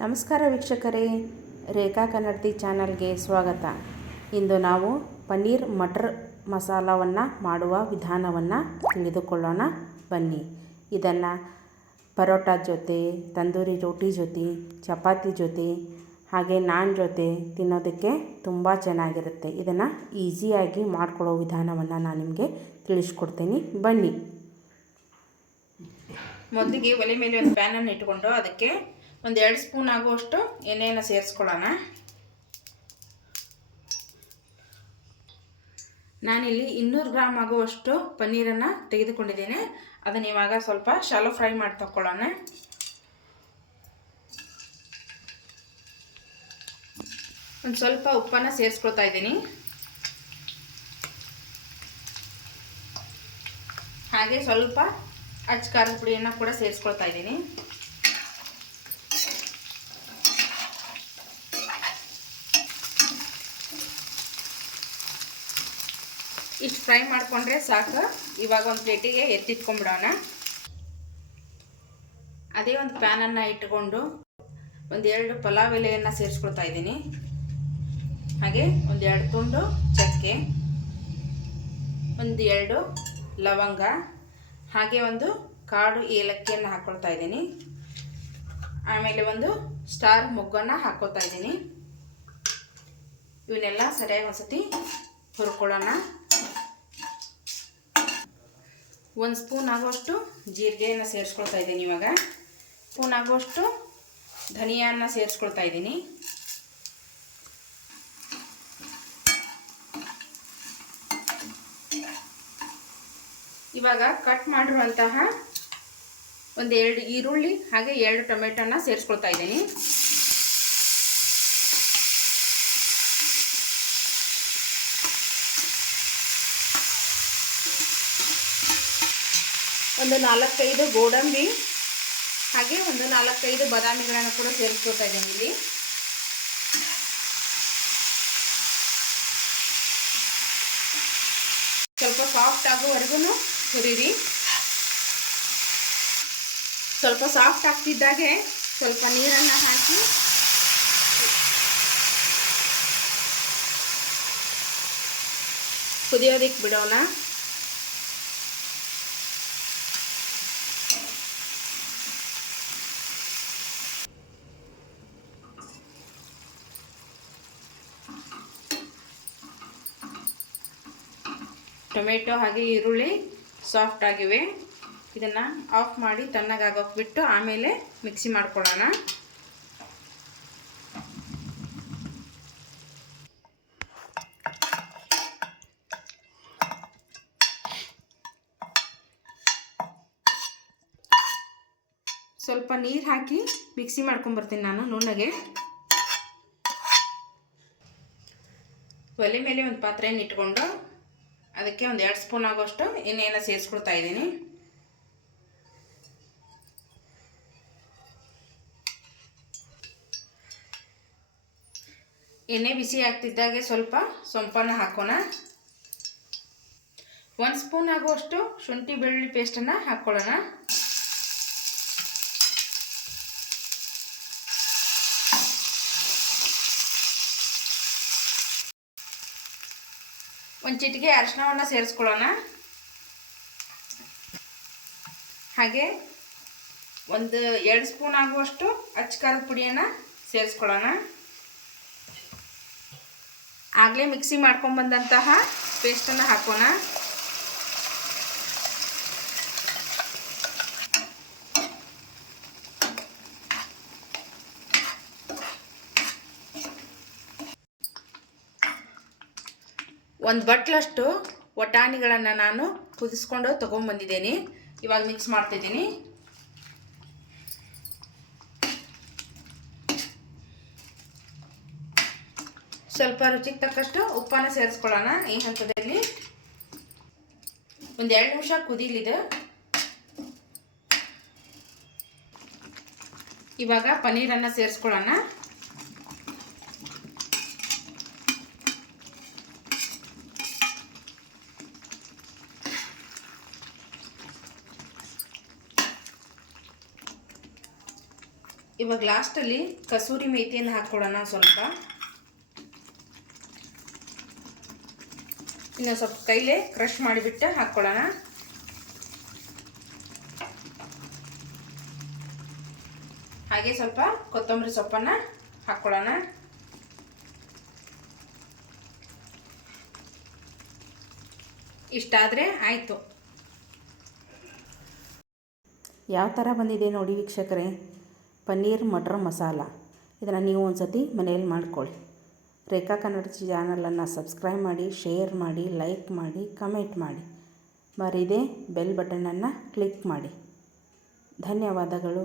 ನಮಸ್ಕಾರ ವೀಕ್ಷಕರೇ, ರೇಖಾ ಕನ್ನಡತಿ ಚಾನಲ್ಗೆ ಸ್ವಾಗತ. ಇಂದು ನಾವು ಪನ್ನೀರ್ ಮಟರ್ ಮಸಾಲವನ್ನು ಮಾಡುವ ವಿಧಾನವನ್ನು ತಿಳಿದುಕೊಳ್ಳೋಣ ಬನ್ನಿ. ಇದನ್ನು ಪರೋಟ ಜೊತೆ, ತಂದೂರಿ ರೋಟಿ ಜೊತೆ, ಚಪಾತಿ ಜೊತೆ, ಹಾಗೆ ನಾನ್ ಜೊತೆ ತಿನ್ನೋದಕ್ಕೆ ತುಂಬ ಚೆನ್ನಾಗಿರುತ್ತೆ. ಇದನ್ನು ಈಸಿಯಾಗಿ ಮಾಡ್ಕೊಳ್ಳೋ ವಿಧಾನವನ್ನು ನಾನು ನಿಮಗೆ ತಿಳಿಸ್ಕೊಡ್ತೀನಿ ಬನ್ನಿ. ಮೊದಲಿಗೆ ಒಲೆ ಮೇಲೆ ಒಂದು ಪ್ಯಾನನ್ನು ಇಟ್ಕೊಂಡು ಅದಕ್ಕೆ ಒಂದು 2 ಸ್ಪೂನ್ ಆಗುವಷ್ಟು ಎಣ್ಣೆಯನ್ನು ಸೇರಿಸ್ಕೊಳ್ಳೋಣ. ನಾನಿಲ್ಲಿ 200 ಗ್ರಾಮ್ ಆಗುವಷ್ಟು ಪನ್ನೀರನ್ನು ತೆಗೆದುಕೊಂಡಿದ್ದೇನೆ. ಅದನ್ನು ಇವಾಗ ಸ್ವಲ್ಪ ಶಾಲೋ ಫ್ರೈ ಮಾಡಿ ತಗೊಳ್ಳೋಣ. ಒಂದು ಸ್ವಲ್ಪ ಉಪ್ಪನ್ನು ಸೇರಿಸ್ಕೊಳ್ತಾ ಇದ್ದೀನಿ. ಹಾಗೆ ಸ್ವಲ್ಪ ಅಚ್ಚ ಖಾರದ ಪುಡಿಯನ್ನು ಕೂಡ ಸೇರಿಸ್ಕೊಳ್ತಾ ಇದ್ದೀನಿ. ಇಷ್ಟು ಫ್ರೈ ಮಾಡಿಕೊಂಡ್ರೆ ಸಾಕು. ಇವಾಗ ಒಂದು ಪ್ಲೇಟಿಗೆ ಎತ್ತಿಟ್ಕೊಂಡ್ಬಿಡೋಣ. ಅದೇ ಒಂದು ಪ್ಯಾನನ್ನು ಇಟ್ಕೊಂಡು ಒಂದು 2 ಪಲಾವ್ ಎಲೆಯನ್ನು ಸೇರಿಸ್ಕೊಳ್ತಾ ಇದ್ದೀನಿ. ಹಾಗೆ ಒಂದು 2 ತುಂಡು ಚಕ್ಕೆ, ಒಂದು 2 ಲವಂಗ, ಹಾಗೆ ಒಂದು ಕಾಡು ಏಲಕ್ಕಿಯನ್ನು ಹಾಕ್ಕೊಳ್ತಾ ಇದ್ದೀನಿ. ಆಮೇಲೆ ಒಂದು ಸ್ಟಾರ್ ಮೊಗ್ಗನ್ನು ಹಾಕ್ಕೊಳ್ತಾ ಇದ್ದೀನಿ. ಇವನ್ನೆಲ್ಲ ಸರಿಯಾಗಿ ಒಂದ್ಸತಿ ಹುರ್ಕೊಳ್ಳೋಣ. 1 ಸ್ಪೂನ್ ಆಗುವಷ್ಟು ಜೀರಿಗೆಯನ್ನು ಸೇರಿಸ್ಕೊಳ್ತಾ ಇದ್ದೀನಿ. ಇವಾಗ ಸ್ಪೂನ್ ಆಗುವಷ್ಟು ಧನಿಯನ್ನು ಸೇರಿಸ್ಕೊಳ್ತಾ ಇದ್ದೀನಿ. ಇವಾಗ ಕಟ್ ಮಾಡಿರುವಂತಹ ಒಂದು 2 ಈರುಳ್ಳಿ ಹಾಗೆ 2 ಟೊಮೆಟೊನ ಸೇರಿಸ್ಕೊಳ್ತಾ ಇದ್ದೀನಿ. ಒಂದು 4-5 ಗೋಡಂಬಿ ಹಾಗೆ ಒಂದು 4-5 ಬಾದಾಮಿಗಳನ್ನು ಕೂಡ ಸೇರಿಸ್ಕೊಳ್ತಾ ಇದ್ದೀನಿ. ಇಲ್ಲಿ ಸ್ವಲ್ಪ ಸಾಫ್ಟ್ ಆಗೋವರೆಗೂ ಹುರಿರಿ. ಸ್ವಲ್ಪ ಸಾಫ್ಟ್ ಆಗ್ತಿದ್ದಾಗೆ ಸ್ವಲ್ಪ ನೀರನ್ನು ಹಾಕಿ ಕುದಿಯೋದಕ್ಕೆ ಬಿಡೋಣ. ಟೊಮೆಟೊ ಹಾಗೆ ಈರುಳ್ಳಿ ಸಾಫ್ಟ್ ಆಗಿವೆ. ಇದನ್ನು ಆಫ್ ಮಾಡಿ ತಣ್ಣಗಾಗೋಕೆ ಬಿಟ್ಟು ಆಮೇಲೆ ಮಿಕ್ಸಿ ಮಾಡ್ಕೊಳ್ಳೋಣ. ಸ್ವಲ್ಪ ನೀರು ಹಾಕಿ ಮಿಕ್ಸಿ ಮಾಡ್ಕೊಂಬರ್ತೀನಿ ನಾನು ನುಣ್ಣಗೆ. ಒಲೆ ಮೇಲೆ ಒಂದು ಪಾತ್ರೆಯನ್ನು ಇಟ್ಕೊಂಡು ಅದಕ್ಕೆ ಒಂದು 2 ಸ್ಪೂನ್ ಆಗೋಷ್ಟು ಎಣ್ಣೆಯನ್ನು ಸೇರಿಸ್ಕೊಳ್ತಾ ಇದ್ದೀನಿ. ಎಣ್ಣೆ ಬಿಸಿ ಆಗ್ತಿದ್ದಾಗೆ ಸ್ವಲ್ಪ ಸೊಂಪನ್ನು ಹಾಕೋಣ. 1 ಸ್ಪೂನ್ ಆಗುವಷ್ಟು ಶುಂಠಿ ಬೆಳ್ಳುಳ್ಳಿ ಪೇಸ್ಟನ್ನು ಹಾಕ್ಕೊಳ್ಳೋಣ. ಒಂದು ಚಿಟಿಕೆ ಅರಿಶಿನವನ್ನು ಸೇರಿಸ್ಕೊಳ್ಳೋಣ. ಹಾಗೆ ಒಂದು 2 ಸ್ಪೂನ್ ಆಗುವಷ್ಟು ಅಚ್ಚ ಖಾರದ ಪುಡಿಯನ್ನು ಸೇರಿಸ್ಕೊಳ್ಳೋಣ. ಆಗಲೇ ಮಿಕ್ಸಿ ಮಾಡ್ಕೊಂಡ್ಬಂದಂತಹ ಪೇಸ್ಟನ್ನು ಹಾಕೋಣ. ಒಂದು ಬಟ್ಲಷ್ಟು ವಟಾಣಿಗಳನ್ನು ನಾನು ಕುದಿಸ್ಕೊಂಡು ತೊಗೊಂಡ್ಬಂದಿದ್ದೀನಿ. ಇವಾಗ ಮಿಕ್ಸ್ ಮಾಡ್ತಿದ್ದೀನಿ. ಸ್ವಲ್ಪ ರುಚಿಗೆ ತಕ್ಕಷ್ಟು ಉಪ್ಪನ್ನು ಸೇರಿಸ್ಕೊಳ್ಳೋಣ. ಈ ಹಂತದಲ್ಲಿ ಒಂದು 2 ನಿಮಿಷ ಕುದೀಲಿದೆ. ಇವಾಗ ಪನ್ನೀರನ್ನು ಸೇರಿಸ್ಕೊಳ್ಳೋಣ. ಇವಾಗ ಲಾಸ್ಟಲ್ಲಿ ಕಸೂರಿ ಮೇಥಿಯನ್ನು ಹಾಕ್ಕೊಳ್ಳೋಣ. ಸ್ವಲ್ಪ ಇನ್ನೊಂದು ಸ್ವಲ್ಪ ಕೈಲೇ ಕ್ರಷ್ ಮಾಡಿಬಿಟ್ಟು ಹಾಕ್ಕೊಳ್ಳೋಣ. ಹಾಗೆ ಸ್ವಲ್ಪ ಕೊತ್ತಂಬರಿ ಸೊಪ್ಪನ್ನು ಹಾಕ್ಕೊಳ್ಳೋಣ. ಇಷ್ಟಾದರೆ ಆಯಿತು. ಯಾವ ಥರ ಬಂದಿದೆ ನೋಡಿ ವೀಕ್ಷಕರೇ, ಪನ್ನೀರ್ ಮಟರ್ ಮಸಾಲ. ಇದನ್ನು ನೀವು ಒಂದು ಸತಿ ಮನೆಯಲ್ಲಿ ಮಾಡ್ಕೊಳ್ಳಿ. ರೇಖಾ ಕನ್ನಡ ಚಾನಲನ್ನು ಸಬ್ಸ್ಕ್ರೈಬ್ ಮಾಡಿ, ಶೇರ್ ಮಾಡಿ, ಲೈಕ್ ಮಾಡಿ, ಕಮೆಂಟ್ ಮಾಡಿ. ಮರೀದೆ ಬೆಲ್ ಬಟನನ್ನು ಕ್ಲಿಕ್ ಮಾಡಿ. ಧನ್ಯವಾದಗಳು.